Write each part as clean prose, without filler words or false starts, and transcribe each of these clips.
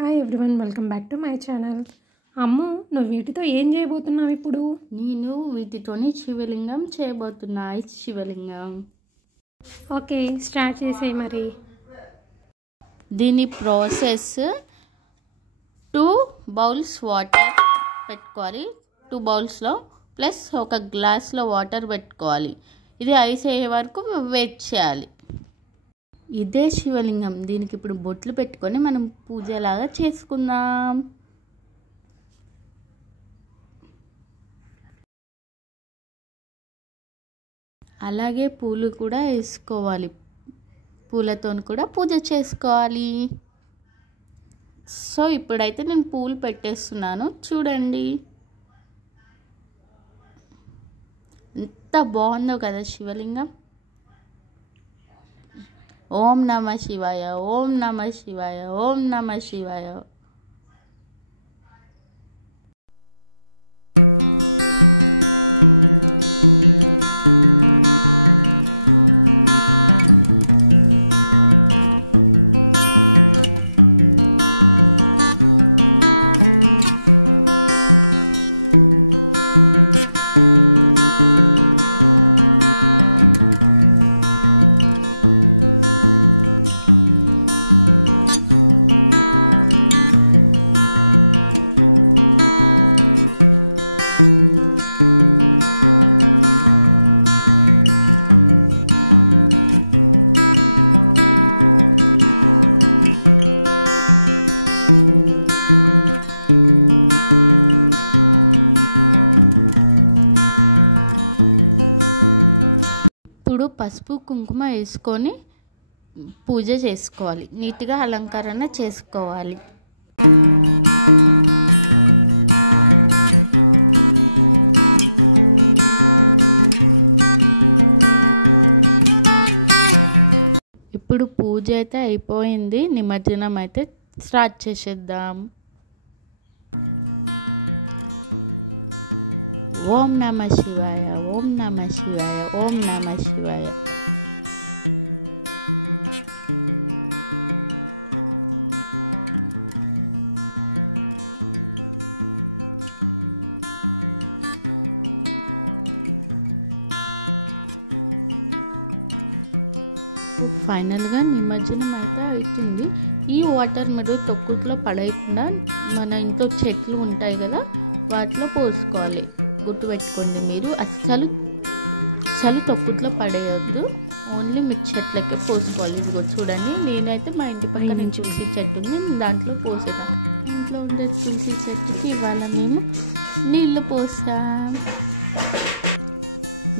Hi everyone, welcome back to my channel. Ammu, నువ్వు వీటితో ఏం చేయబోతున్నావు ఇప్పుడు? నేను వీటితోని శివలింగం చేయబోతున్నా. ఐస్ శివలింగం. ఓకే, స్టార్ట్ చేసేయి మరి. దీని ప్రాసెస్ 2 బౌల్స్ వాటర్ పెట్టుకోవాలి. 2 బౌల్స్లో ప్లస్ ఒక గ్లాస్లో వాటర్ పెట్టుకోవాలి. ఇది ఐస్ అయ్యే వరకు వెయిట్ చేయాలి. ఇదే శివలింగం. దీనికి ఇప్పుడు బొట్లు పెట్టుకొని మనం పూజలాగా చేసుకుందాం. అలాగే పూలు కూడా వేసుకోవాలి. పూలతో కూడా పూజ చేసుకోవాలి. సో ఇప్పుడైతే నేను పూలు పెట్టేస్తున్నాను. చూడండి ఎంత బాగుందో కదా శివలింగం. ఓం నమ శివాయ, ఓం నమ శివాయ, ఓం నమ శివాయ. ఇప్పుడు పసుపు కుంకుమ వేసుకొని పూజ చేసుకోవాలి. నీట్గా అలంకరణ చేసుకోవాలి. ఇప్పుడు పూజ అయితే అయిపోయింది. నిమజ్జనం అయితే స్టార్ట్ చేసేద్దాం. ఓం నమ శివాయ, ఓం నమ శివాయ, ఓం నమ శివాయ. ఫైనల్గా నిమజ్జనం అయితే అవుతుంది. ఈ వాటర్ మీరు తొక్కుట్లో పడేయకుండా మన ఇంట్లో చెట్లు ఉంటాయి కదా, వాటిలో పోసుకోవాలి. గుర్తు పెట్టుకోండి, మీరు అస్సలు తొక్కుట్లో పడేయద్దు. ఓన్లీ మీ చెట్లకి పోసుకోవాలి. చూడండి, నేనైతే మా ఇంటి పై నుంచి తులసి చెట్టు ఉంది, దాంట్లో పోసాను. ఇంట్లో ఉండే తులసి చెట్టుని వాళ్ళకి నీళ్ళు పోస్తాం.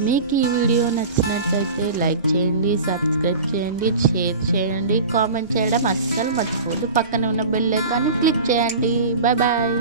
మీకు ఈ వీడియో నచ్చినట్లయితే లైక్ చేయండి, సబ్స్క్రైబ్ చేయండి, షేర్ చేయండి, కామెంట్ చేయడం అస్సలు మర్చిపోవద్దు. పక్కన ఉన్న బెల్ ఐకాన్ని క్లిక్ చేయండి. Bye bye.